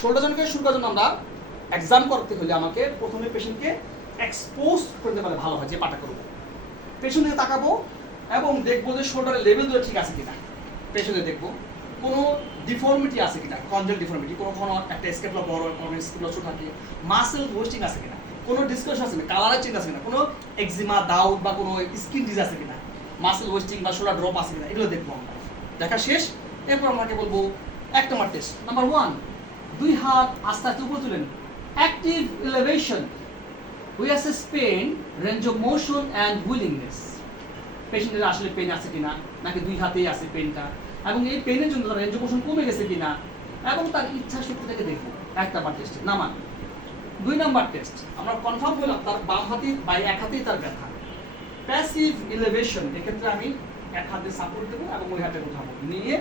Shoulder জয়েন্টকে শুরু করার জন্য আমরা এক্সাম করতে হলে আমাকে প্রথমে পেশেন্টকে এক্সপোজ করতে পারলে ভালো হয় যে পাটা করবো। পেছন দিকে তাকাবো এবং দেখবো যে শোল্ডারের লেভেলগুলো ঠিক আছে কিনা। পেছনে দেখবো কোনো ডিফর্মিটি আছে কিনা, কনজেল ডিফর্মিটি, কোনো একটা স্কেপলা বড়, কোনো স্কেপলা ছোট থাকে, মাসেল ওয়েস্টিং আছে কিনা, কোনো ডিসকাশন আছে কিনা, কালার চেঞ্জ আছে কিনা, কোনো এক্সিমা দাউট বা কোনো স্কিন ডিজ আছে কিনা, মাসেল ওয়েস্টিং বা শোল্ডার ড্রপ আছে কিনা, এগুলো দেখবো আমরা। দেখা শেষ, এরপর আমাকে বলবো 1 নম্বর টেস্ট। নাম্বার 1, 2 হাত আস্তে আস্তে উপরে তুলেন। Active elevation, we assess pain, range of motion and willingness. পেশেন্টের আসলে পেন আছে কিনা, নাকি 2 হাতেই আছে পেনটা, এবং এই পেনের জন্য তার রেঞ্জ অফ মোশন কমে গেছে কিনা, এবং তার ইচ্ছা শক্তিটাকে দেখবো 1 নম্বর টেস্টে। নামান 2 নম্বর টেস্ট, আমরা কনফার্ম করলাম তার বাম হাতে বা এক হাতেই তার ব্যথা। প্যাসিভ এলিভেশন, এক্ষেত্রে আমি এক হাতে সাপোর্ট দেবো এবং ওই হাতে উঠাবো, নিয়ে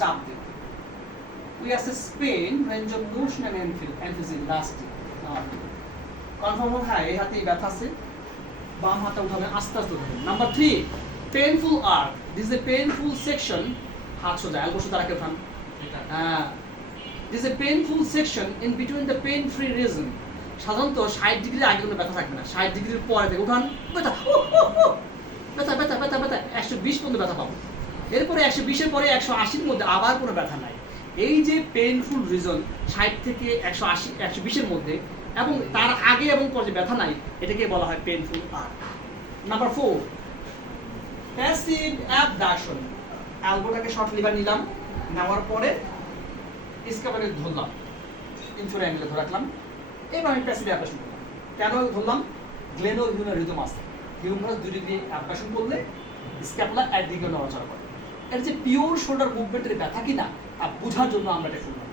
চাপ দেবো। We assess pain, range of motion and emphasis elastic. Confirm হল হ্যাঁ এই হাতেই ব্যথা আছে, বাম হাতে উঠাবে, আস্তে আস্তে উঠাবে। Number 3, painful arc, this is a painful section, হাত সোজা, এলবো সোজা রাখে উঠান। This is a painful section in between the pain free region. সাধারণত 60 ডিগ্রি আগে কোনো ব্যথা থাকবে না, 60 ডিগ্রির পরে থেকে উঠান, ব্যথা ব্যথা ব্যথা ব্যথা ব্যথা 120 পর্যন্ত ব্যথা পাবো। এরপরে 120-এর পরে 180-এর মধ্যে আবার কোনো ব্যথা নাই। এই যে পেইনফুল রিজন 60 থেকে 180 120-এর মধ্যে এবং তার আগে এবং পরে ব্যথা নাই, এটাকে বলা হয় painful arc. Number 4, passive abduction, এলবোটাকে শর্ট লিভার নিলাম, নেওয়ার পরে স্ক্যাপুলারে ধরলাম, ইনফেরিয়র অ্যাঙ্গেলে ধরে রাখলাম, এবার আমি প্যাসিভ অ্যাবডাকশন করলাম। কেন ধরলাম? গ্লেনোহিউমেরাল রিদম আছে, হিউমারাস 2 ডিগ্রি অ্যাবডাকশন করলে স্ক্যাপুলা একদিকে নড়াচড়া করে। এর যে পিওর শোল্ডার মুভমেন্টের ব্যথা কিনা তা বোঝার জন্য আমরা এটা করলাম।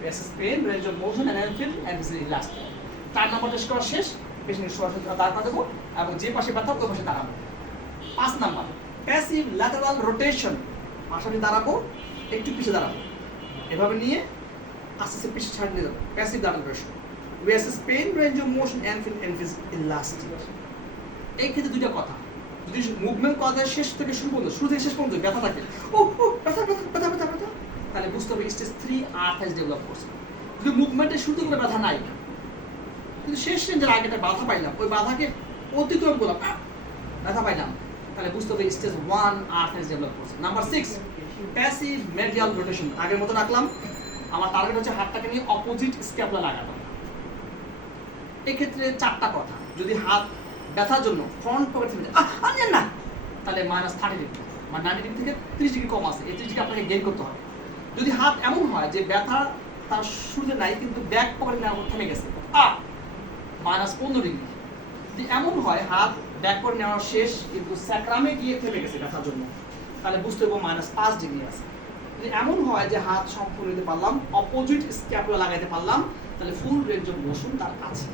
Passive pain, range of motion end emphasis elastic. 4 নম্বর টেস্ট করা শেষ, পেশেন্টের সরাসরি দাঁড় করা দেবো এবং যে পাশে ব্যথা ওই পাশে দাঁড়াবো। 5 নম্বর, প্যাসিভ ল্যাটারাল রোটেশন, পাশাপাশি দাঁড়াবো, একটু পিছিয়ে দাঁড়াবো, এভাবে নিয়ে আস্তে আস্তে পিছিয়ে ছাড় দিয়ে দেবো। Passive lateral rotation, we assess pain, range of motion and feel emphasis elastic. এই ক্ষেত্রে দুইটা কথা, যদি মুভমেন্ট করার শেষ থেকে শুরু পর্যন্ত, শুরু থেকে শেষ পর্যন্ত ব্যথা থাকে, ও ব্যথা ব্যথা ব্যথা ব্যথা ব্যথা, তাহলে বুঝতে হবে স্টেজ 3 আর্থ্রাইটিস ডেভেলপ করছে। যদি মুভমেন্টের শুরুতে কোনো ব্যথা নাই, কিন্তু শেষ রেঞ্জের আগে একটা বাধা পাইলাম, ওই বাধাকে অতিক্রম করলাম, ব্যথা পাইলাম, তাহলে বুঝতে হবে স্টেজ 1 আর্থ্রাইটিস ডেভেলপ করছে। নাম্বার 6, প্যাসিভ মেডিয়াল রোটেশন, আগের মতো রাখলাম, আমার টার্গেট হচ্ছে হাতটাকে নিয়ে অপোজিট স্ক্যাপুলা লাগানো। এক্ষেত্রে 4টা কথা, যদি হাত ব্যথার জন্য ফ্রন্ট পকেট থেকে আনেন না, তাহলে -30 ডিগ্রি, মানে 90 ডিগ্রি থেকে 30 ডিগ্রি কম আছে, এই 30 ডিগ্রি আপনাকে গেইন করতে হবে। যদি হাত এমন হয় যে ব্যথা তার শুরুতে নাই কিন্তু ব্যাক পকেটে নেওয়া থেমে গেছে, -15 ডিগ্রি। যদি এমন হয় হাত ব্যাক পকেটে নেওয়া শেষ কিন্তু স্যাক্রামে গিয়ে থেমে গেছে ব্যথার জন্য, তাহলে বুঝতে হবে -5 ডিগ্রি আছে। যদি এমন হয় যে হাত সম্পূর্ণ নিতে পারলাম, অপোজিট স্ক্যাপুলা লাগাইতে পারলাম, তাহলে ফুল রেঞ্জ অফ মোশন তার আছে।